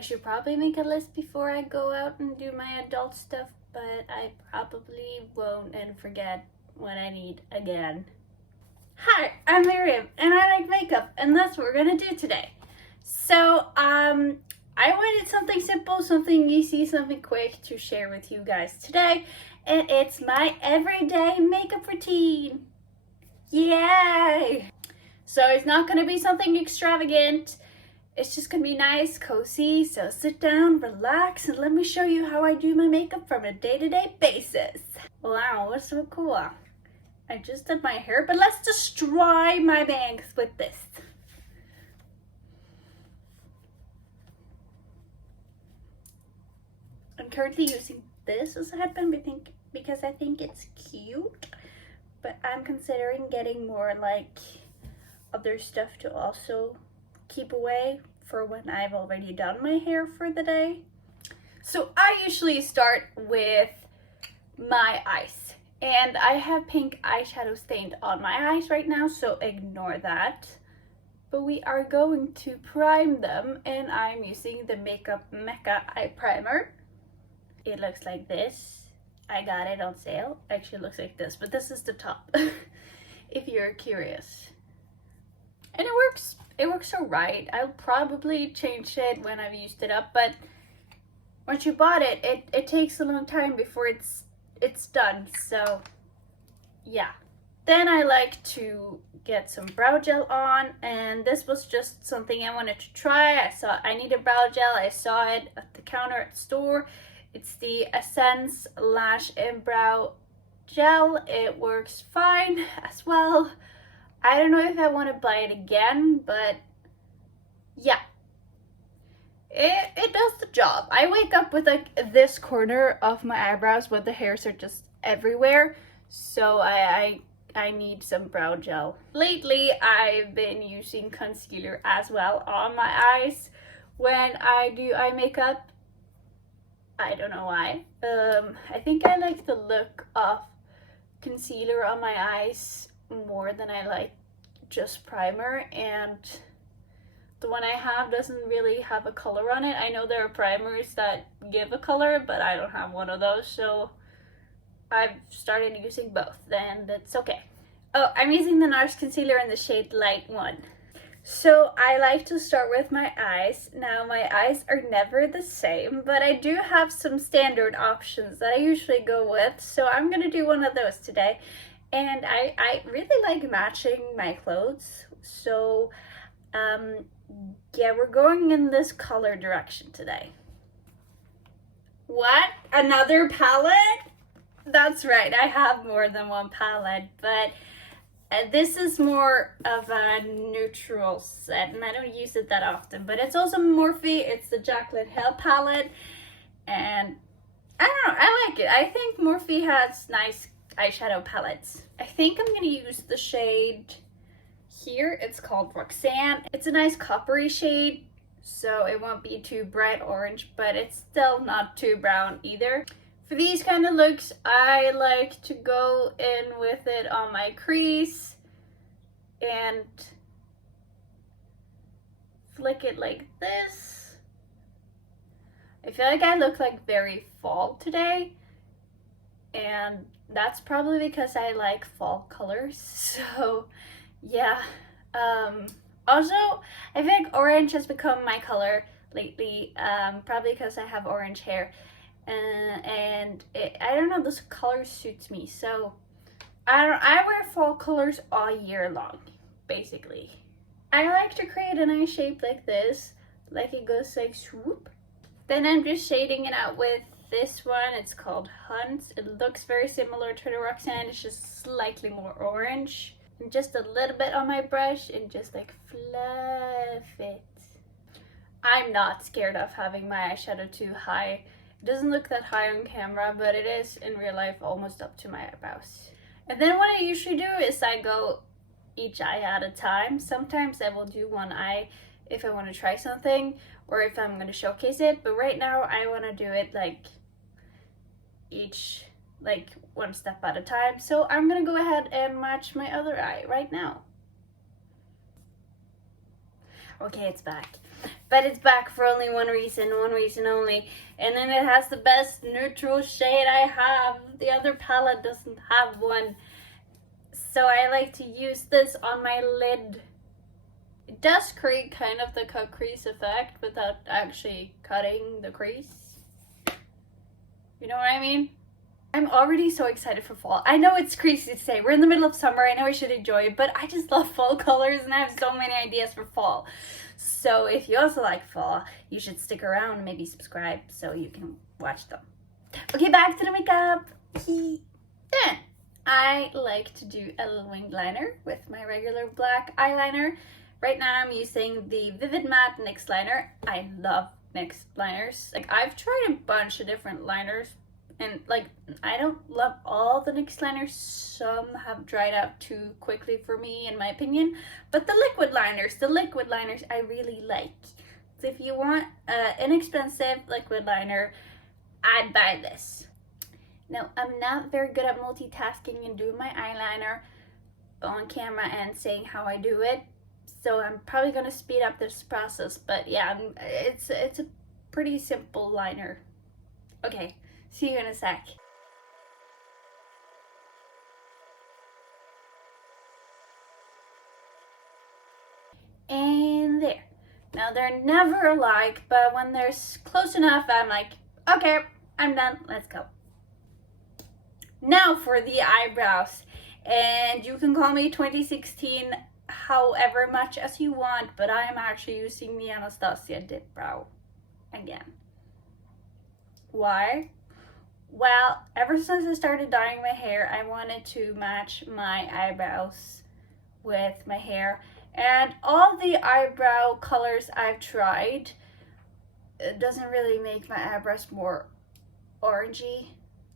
I should probably make a list before I go out and do my adult stuff, but I probably won't and forget what I need again. Hi, I'm Miriam, and I like makeup, and that's what we're gonna do today. So, I wanted something simple, something easy, something quick to share with you guys today, and it's my everyday makeup routine. Yay! So it's not gonna be something extravagant. It's just gonna be nice, cozy, so sit down, relax, and let me show you how I do my makeup from a day-to-day basis. Wow, what's so cool? I just did my hair, but let's just dry my bangs with this. I'm currently using this as a headband because I think it's cute, but I'm considering getting more like other stuff to also keep away for when I've already done my hair for the day. So I usually start with my eyes, and I have pink eyeshadow stained on my eyes right now, so ignore that. But we are going to prime them, and I'm using the Makeup Mecca eye primer. It looks like this. I got it on sale. Actually, it looks like this, but this is the top if you're curious. And it works alright. I'll probably change it when I've used it up, but once you bought it, it takes a long time before it's done, so yeah. Then I like to get some brow gel on, and this was just something I wanted to try. I needed brow gel. I saw it at the counter at the store. It's the Essence Lash and Brow Gel. It works fine as well. I don't know if I want to buy it again, but yeah, it does the job. I wake up with like this corner of my eyebrows where the hairs are just everywhere, so I need some brow gel. Lately, I've been using concealer as well on my eyes when I do eye makeup. I don't know why. I think I like the look of concealer on my eyes more than I like just primer, and the one I have doesn't really have a color on it. I know there are primers that give a color, but I don't have one of those, so I've started using both, and it's okay. Oh, I'm using the NARS concealer in the shade Light 1. So I like to start with my eyes. Now my eyes are never the same, but I do have some standard options that I usually go with, so I'm gonna do one of those today. And I really like matching my clothes, so yeah, we're going in this color direction today. What? Another palette? That's right, I have more than one palette, but this is more of a neutral set, and I don't use it that often, but it's also Morphe. It's the Jaclyn Hill palette, and I don't know, I like it. I think Morphe has nice eyeshadow palettes. I think I'm gonna use the shade here. It's called Roxanne. It's a nice coppery shade, so it won't be too bright orange, but it's still not too brown either. For these kind of looks, I like to go in with it on my crease and flick it like this. I feel like I look like very fall today, and that's probably because I like fall colors, so yeah. Also, I think orange has become my color lately, probably because I have orange hair. And I don't know, this color suits me, so I wear fall colors all year long, basically. I like to create a nice shape like this, like it goes like swoop. Then I'm just shading it out with this one. It's called Hunt. It looks very similar to the Roxanne, it's just slightly more orange. And just a little bit on my brush and just like fluff it. I'm not scared of having my eyeshadow too high. It doesn't look that high on camera, but it is in real life almost up to my eyebrows. And then what I usually do is I go each eye at a time. Sometimes I will do one eye if I want to try something or if I'm going to showcase it, but right now I want to do it like each, like one step at a time. So I'm going to go ahead and match my other eye right now. Okay, it's back. But it's back for only one reason only. And then it has the best neutral shade I have. The other palette doesn't have one. So I like to use this on my lid. It does create kind of the cut crease effect without actually cutting the crease. You know what I mean? I'm already so excited for fall. I know it's crazy to say. We're in the middle of summer. I know I should enjoy it, but I just love fall colors and I have so many ideas for fall. So if you also like fall, you should stick around and maybe subscribe so you can watch them. Okay, back to the makeup. Then I like to do a little winged liner with my regular black eyeliner. Right now I'm using the Vivid Matte NYX liner. I love NYX liners. Like, I've tried a bunch of different liners, and like, I don't love all the NYX liners. Some have dried out too quickly for me, in my opinion. But the liquid liners I really like. So if you want an inexpensive liquid liner, I'd buy this. Now, I'm not very good at multitasking and doing my eyeliner on camera and saying how I do it. So I'm probably gonna speed up this process, but yeah, it's a pretty simple liner. Okay, see you in a sec. And there. Now they're never alike, but when they're close enough, I'm like, okay, I'm done, let's go. Now for the eyebrows, and you can call me 2016 however much as you want, but I'm actually using the Anastasia Dip Brow again. Why? Well, ever since I started dyeing my hair, I wanted to match my eyebrows with my hair, and all the eyebrow colors I've tried, it doesn't really make my eyebrows more orangey.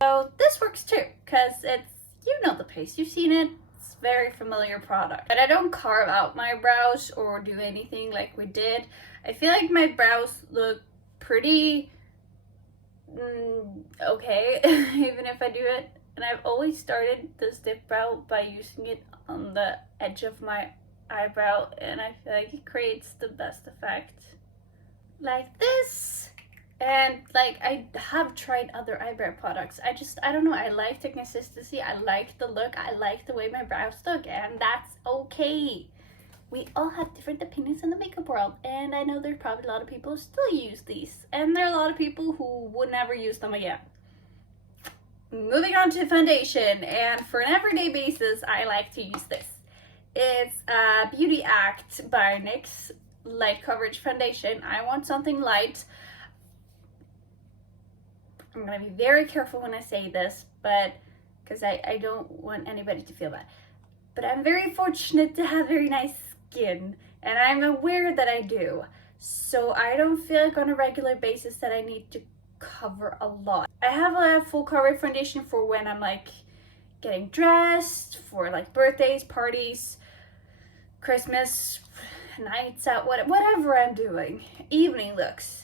So this works too, because it's, you know the paste, you've seen it. Very familiar product. But I don't carve out my brows or do anything like we did. I feel like my brows look pretty okay, even if I do it. And I've always started this dip brow by using it on the edge of my eyebrow, and I feel like it creates the best effect. Like this. And like, I have tried other eyebrow products. I don't know, I like the consistency, I like the look, I like the way my brows look, and that's okay. We all have different opinions in the makeup world, and I know there's probably a lot of people who still use these, and there are a lot of people who would never use them again. Moving on to foundation, and for an everyday basis, I like to use this. It's a Beauty Act by NYX Light Coverage Foundation. I want something light. I'm gonna be very careful when I say this, but because I don't want anybody to feel bad. But I'm very fortunate to have very nice skin, and I'm aware that I do. So I don't feel like on a regular basis that I need to cover a lot. I have a full coverage foundation for when I'm like getting dressed, for like birthdays, parties, Christmas, nights out, whatever I'm doing, evening looks.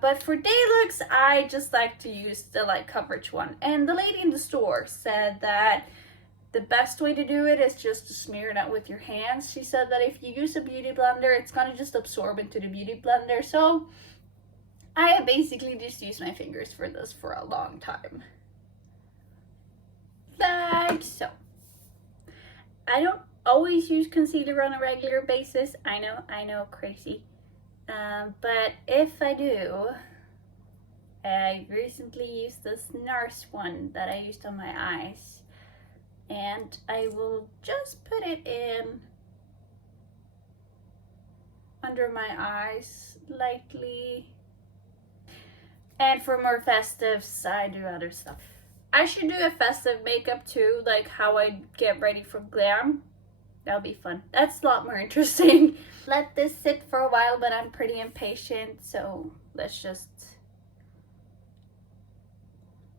But for day looks, I just like to use the light coverage one. And the lady in the store said that the best way to do it is just to smear it out with your hands. She said that if you use a beauty blender, it's gonna just absorb into the beauty blender. So I basically just use my fingers for this for a long time. Like so. I don't always use concealer on a regular basis. I know, crazy. But if I do, I recently used this NARS one that I used on my eyes, and I will just put it in under my eyes lightly. And for more festives, I do other stuff. I should do a festive makeup too, like how I get ready for glam. That'll be fun. That's a lot more interesting. Let this sit for a while, but I'm pretty impatient, so let's just...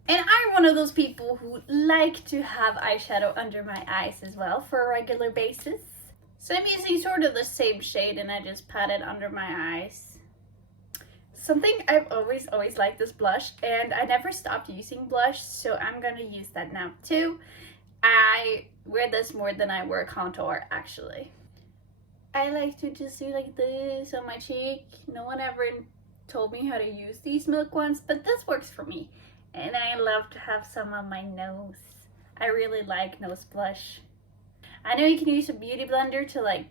And I'm one of those people who like to have eyeshadow under my eyes as well for a regular basis. So I'm using sort of the same shade, and I just pat it under my eyes. Something I've always liked is blush, and I never stopped using blush, so I'm gonna use that now too. I wear this more than I wear contour, actually. I like to just do like this on my cheek. No one ever told me how to use these milk ones, but this works for me. And I love to have some on my nose. I really like nose blush. I know you can use a beauty blender to like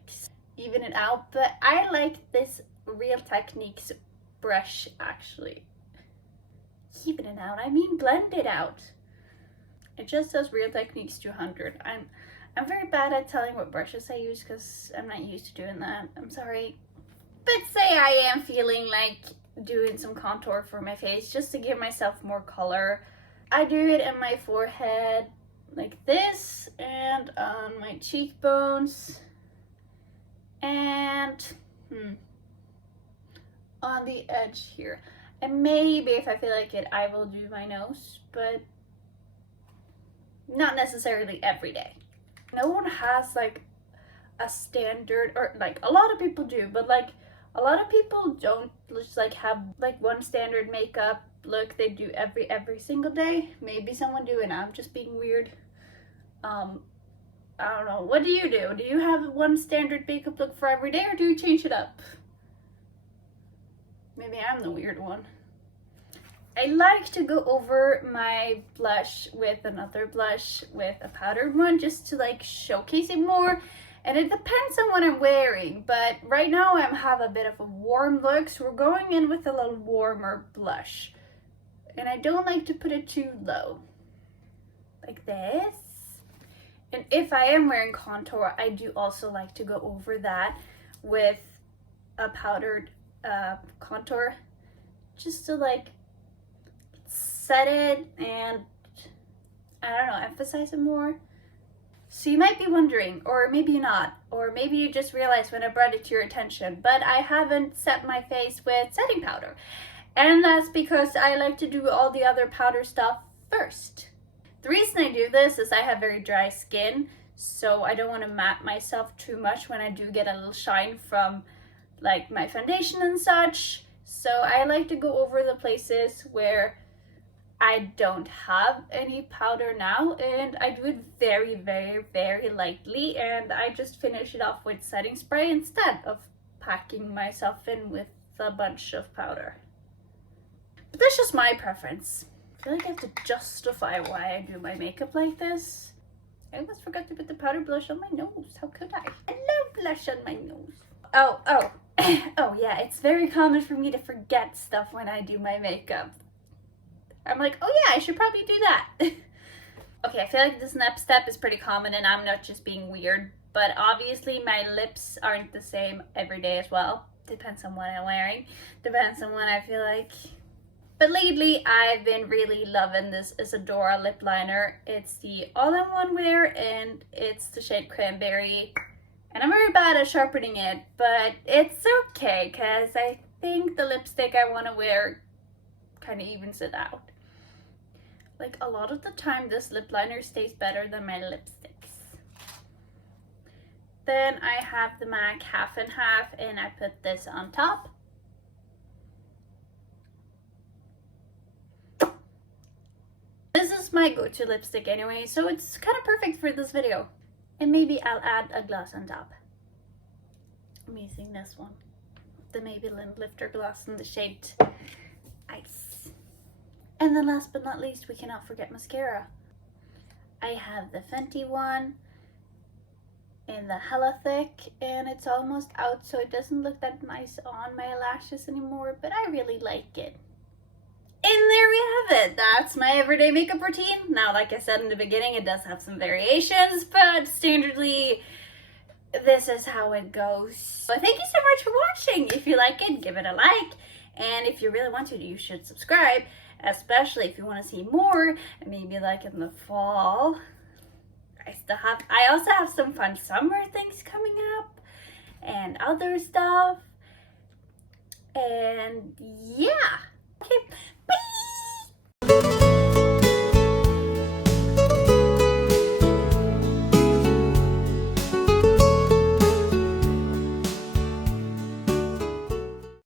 even it out, but I like this Real Techniques brush actually. Even it out, I mean blend it out. It just says Real Techniques 200. I'm very bad at telling what brushes I use because I'm not used to doing that. I'm sorry. But say I am feeling like doing some contour for my face just to give myself more color. I do it in my forehead like this and on my cheekbones and on the edge here. And maybe if I feel like it, I will do my nose, but not necessarily every day. No one has like a standard, or like a lot of people do, but like a lot of people don't just like have like one standard makeup look they do every single day. Maybe someone do and I'm just being weird. I don't know. What do you do? Do you have one standard makeup look for every day, or do you change it up? Maybe I'm the weird one. I like to go over my blush with another blush with a powdered one just to like showcase it more. And it depends on what I'm wearing, but right now I have a bit of a warm look, so we're going in with a little warmer blush. And I don't like to put it too low. Like this. And if I am wearing contour, I do also like to go over that with a powdered contour just to like set it and, I don't know, emphasize it more. So you might be wondering, or maybe not, or maybe you just realized when I brought it to your attention, but I haven't set my face with setting powder. And that's because I like to do all the other powder stuff first. The reason I do this is I have very dry skin, so I don't want to matte myself too much when I do get a little shine from like my foundation and such. So I like to go over the places where I don't have any powder now, and I do it very, very, very lightly, and I just finish it off with setting spray instead of packing myself in with a bunch of powder. But that's just my preference. I feel like I have to justify why I do my makeup like this. I almost forgot to put the powder blush on my nose. How could I? I love blush on my nose. Oh, oh yeah, it's very common for me to forget stuff when I do my makeup. I'm like, oh yeah, I should probably do that. Okay, I feel like this next step is pretty common and I'm not just being weird, but obviously my lips aren't the same every day as well. Depends on what I'm wearing, depends on what I feel like. But lately I've been really loving this Isadora lip liner. It's the all-in-one wear and it's the shade Cranberry. And I'm very bad at sharpening it, but it's okay because I think the lipstick I want to wear kind of evens it out. Like a lot of the time this lip liner stays better than my lipsticks. Then I have the MAC Half and Half and I put this on top. This is my go-to lipstick anyway, so it's kind of perfect for this video. And maybe I'll add a gloss on top. I'm using this one, the Maybelline Lifter Gloss in the shade Ice. And then last but not least, we cannot forget mascara. I have the Fenty one in the Hella Thick, and it's almost out, so it doesn't look that nice on my lashes anymore, but I really like it. And there we have it. That's my everyday makeup routine. Now, like I said in the beginning, it does have some variations, but standardly, this is how it goes. So thank you so much for watching. If you like it, give it a like. And if you really want to, you should subscribe, especially if you want to see more, and maybe like in the fall. I also have some fun summer things coming up and other stuff. And yeah. Okay.